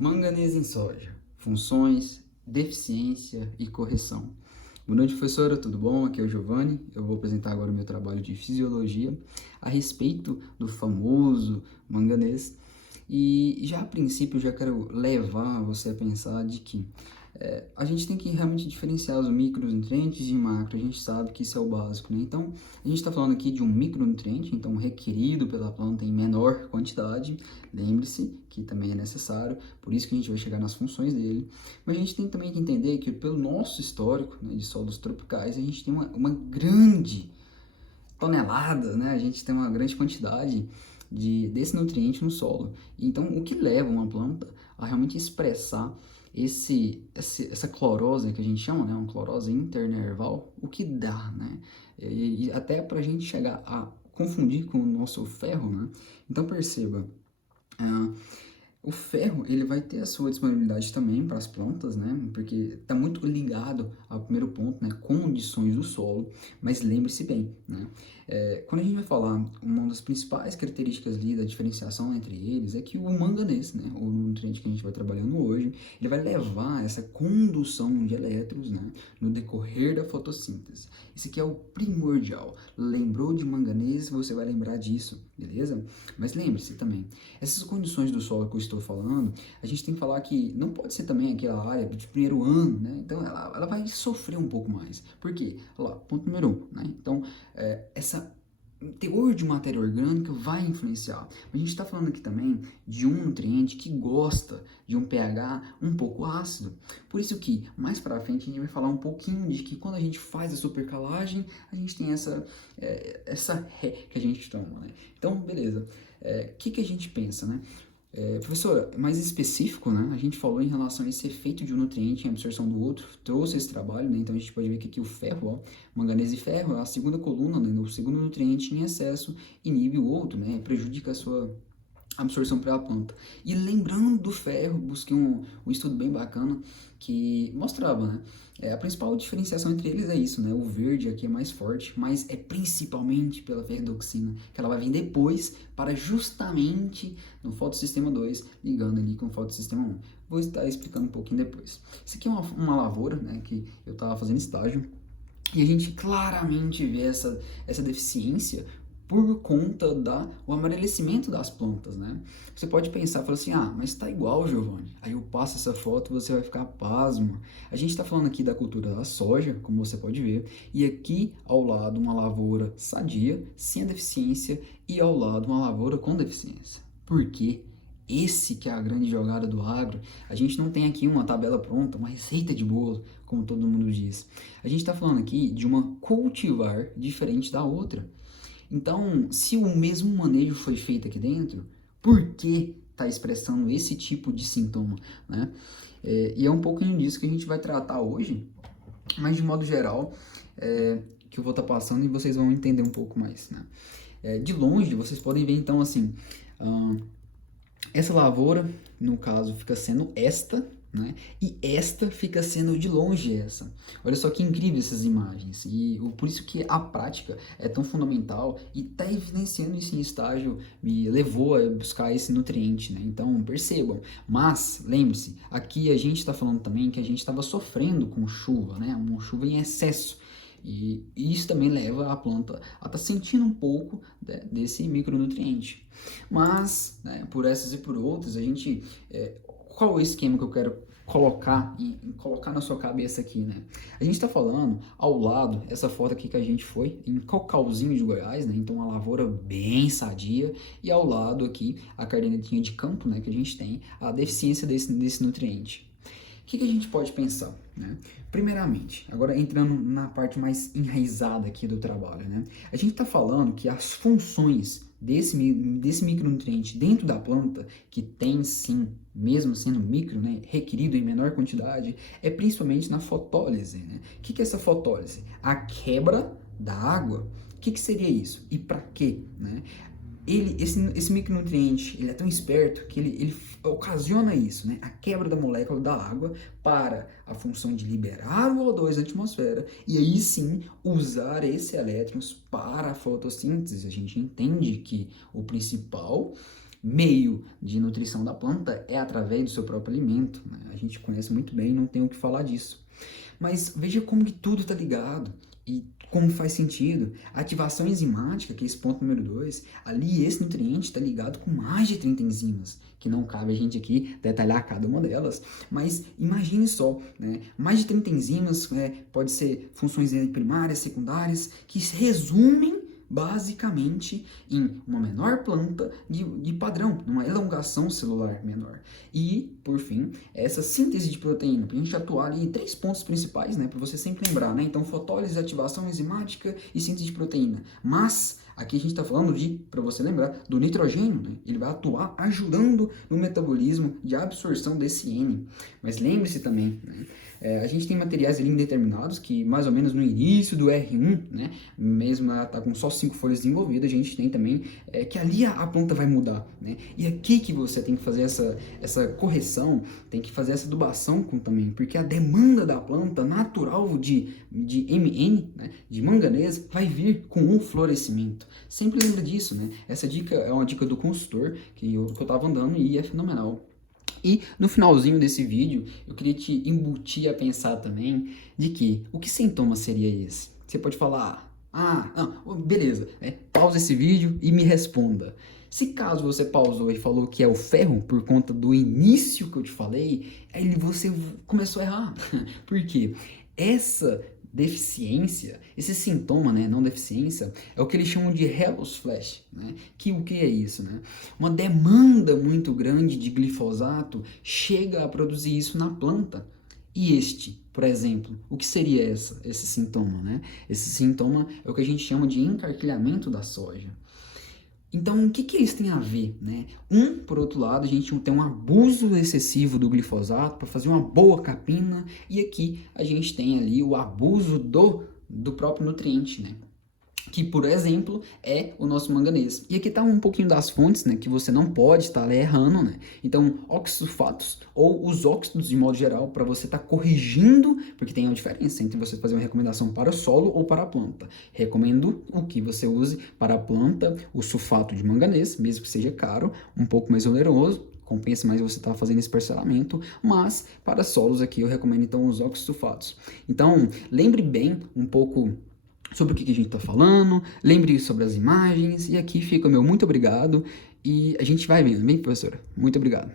Manganês em soja, funções, deficiência e correção. Boa noite, professora, tudo bom? Aqui é o Giovanni. Eu vou apresentar agora o meu trabalho de fisiologia a respeito do famoso manganês. E já a princípio, já quero levar você a pensar de que a gente tem que realmente diferenciar os micronutrientes de macro. A gente sabe que isso é o básico, né? Então, a gente está falando aqui de um micronutriente, então requerido pela planta em menor quantidade. Lembre-se que também é necessário, por isso que a gente vai chegar nas funções dele. Mas a gente tem também que entender que pelo nosso histórico, né, de solos tropicais, a gente tem uma grande tonelada, né? A gente tem uma grande quantidade desse nutriente no solo. Então, o que leva uma planta a realmente expressar essa clorose que a gente chama, né? Uma clorose internerval, o que dá, né? E até para a gente chegar a confundir com o nosso ferro, né? Então, perceba, ah, o ferro, ele vai ter a sua disponibilidade também para as plantas, né? Porque está muito ligado ao primeiro ponto, né? Condições do solo. Mas lembre-se bem, né? Quando a gente vai falar, uma das principais características ali da diferenciação entre eles é que o manganês, né? O nutriente que a gente vai trabalhando hoje, ele vai levar essa condução de elétrons, né? No decorrer da fotossíntese. Isso aqui é o primordial. Lembrou de manganês, você vai lembrar disso, beleza? Mas lembre-se também, essas condições do solo que eu estou falando, a gente tem que falar que não pode ser também aquela área de primeiro ano, né? Então ela vai sofrer um pouco mais. Por quê? Olha lá, ponto número 1, né? Então, essa teor de matéria orgânica vai influenciar. Mas a gente está falando aqui também de um nutriente que gosta de um pH um pouco ácido. Por isso que, mais para frente, a gente vai falar um pouquinho de que quando a gente faz a supercalagem, a gente tem essa ré que a gente toma, né? Então, beleza. Que a gente pensa, né? Professora, mais específico, né? A gente falou em relação a esse efeito de um nutriente em absorção do outro, trouxe esse trabalho, né? Então a gente pode ver que aqui o ferro, ó, manganês e ferro, a segunda coluna, né? O segundo nutriente em excesso inibe o outro, né? Prejudica a sua absorção pela planta. E lembrando do ferro, busquei um estudo bem bacana que mostrava, né? A principal diferenciação entre eles é isso, né? O verde aqui é mais forte, mas é principalmente pela ferredoxina, que ela vai vir depois para justamente no fotossistema 2, ligando ali com o fotossistema 1. Vou estar explicando um pouquinho depois. Isso aqui é uma lavoura, né? Que eu estava fazendo estágio. E a gente claramente vê essa deficiência por conta o amarelecimento das plantas, né? Você pode pensar, falar assim, mas tá igual, Giovanni. Aí eu passo essa foto e você vai ficar pasmo. A gente tá falando aqui da cultura da soja, como você pode ver, e aqui ao lado uma lavoura sadia, sem a deficiência, e ao lado uma lavoura com deficiência. Por quê? Esse que é a grande jogada do agro. A gente não tem aqui uma tabela pronta, uma receita de bolo, como todo mundo diz. A gente está falando aqui de uma cultivar diferente da outra. Então, se o mesmo manejo foi feito aqui dentro, por que está expressando esse tipo de sintoma, né? E é um pouquinho disso que a gente vai tratar hoje, mas de modo geral, que eu vou estar passando e vocês vão entender um pouco mais, né? De longe, vocês podem ver então assim, essa lavoura, no caso, fica sendo esta, né? E esta fica sendo de longe essa. Olha só que incrível essas imagens. E por isso que a prática é tão fundamental e está evidenciando isso em estágio, me levou a buscar esse nutriente, né? Então, percebam. Mas, lembre-se, aqui a gente está falando também que a gente estava sofrendo com chuva, né? Uma chuva em excesso. E isso também leva a planta a estar sentindo um pouco desse micronutriente. Mas, né, por essas e por outras, a gente... qual é o esquema que eu quero colocar colocar na sua cabeça aqui, né? A gente está falando ao lado, essa foto aqui que a gente foi, em Cocalzinho de Goiás, né? Então, uma lavoura bem sadia. E ao lado aqui, a cardenetinha de campo, né? Que a gente tem a deficiência desse nutriente. O que a gente pode pensar, né? Primeiramente, agora entrando na parte mais enraizada aqui do trabalho, né? A gente está falando que as funções desse micronutriente dentro da planta, que tem sim, mesmo sendo micro, né, requerido em menor quantidade, é principalmente na fotólise, né? O que é essa fotólise? A quebra da água. O que seria isso? E para quê, né? Esse micronutriente, ele é tão esperto que ele ocasiona isso, né? A quebra da molécula da água para a função de liberar o O2 da atmosfera e aí sim usar esse elétrons para a fotossíntese. A gente entende que o principal meio de nutrição da planta é através do seu próprio alimento, né? A gente conhece muito bem, não tem o que falar disso. Mas veja como que tudo está ligado e como faz sentido. A ativação enzimática, que é esse ponto número 2, ali esse nutriente está ligado com mais de 30 enzimas, que não cabe a gente aqui detalhar cada uma delas, mas imagine só, né? Mais de 30 enzimas, pode ser funções primárias, secundárias, que resumem basicamente em uma menor planta de padrão, numa elongação celular menor. E, por fim, essa síntese de proteína, para a gente atuar ali em 3 pontos principais, né, para você sempre lembrar, né? Então, fotólise, ativação enzimática e síntese de proteína. Mas aqui a gente está falando para você lembrar, do nitrogênio, né? Ele vai atuar ajudando no metabolismo de absorção desse N. Mas lembre-se também, né? A gente tem materiais ali indeterminados que mais ou menos no início do R1, né? Mesmo ela tá com só 5 folhas desenvolvidas, a gente tem também que ali a planta vai mudar, né? E aqui que você tem que fazer essa correção, tem que fazer essa adubação também, porque a demanda da planta natural de Mn, né? De manganês, vai vir com o florescimento. Sempre lembra disso, né? Essa dica é uma dica do consultor que eu tava andando e é fenomenal. E no finalzinho desse vídeo, eu queria te embutir a pensar também de que o que sintoma seria esse? Você pode falar, beleza, né? Pausa esse vídeo e me responda. Se caso você pausou e falou que é o ferro por conta do início que eu te falei, aí você começou a errar. Por quê? Essa deficiência, esse sintoma, né, não deficiência, é o que eles chamam de Hellos Flash, né? O que é isso, né? Uma demanda muito grande de glifosato chega a produzir isso na planta. E por exemplo, o que seria esse sintoma, né? Esse sintoma é o que a gente chama de encarquilhamento da soja. Então, o que eles têm a ver, né? Por outro lado, a gente tem um abuso excessivo do glifosato para fazer uma boa capina, e aqui a gente tem ali o abuso do próprio nutriente, né? Que, por exemplo, é o nosso manganês. E aqui está um pouquinho das fontes, né, que você não pode estar errando, né? Então, oxosulfatos ou os óxidos de modo geral, para você estar corrigindo, porque tem uma diferença entre você fazer uma recomendação para o solo ou para a planta. Recomendo o que você use para a planta, o sulfato de manganês, mesmo que seja caro, um pouco mais oneroso, compensa mais você estar fazendo esse parcelamento, mas para solos aqui eu recomendo então os oxosulfatos. Então, lembre bem um pouco sobre o que a gente está falando, lembre sobre as imagens, e aqui fica o meu muito obrigado, e a gente vai vendo, bem, professora? Muito obrigado.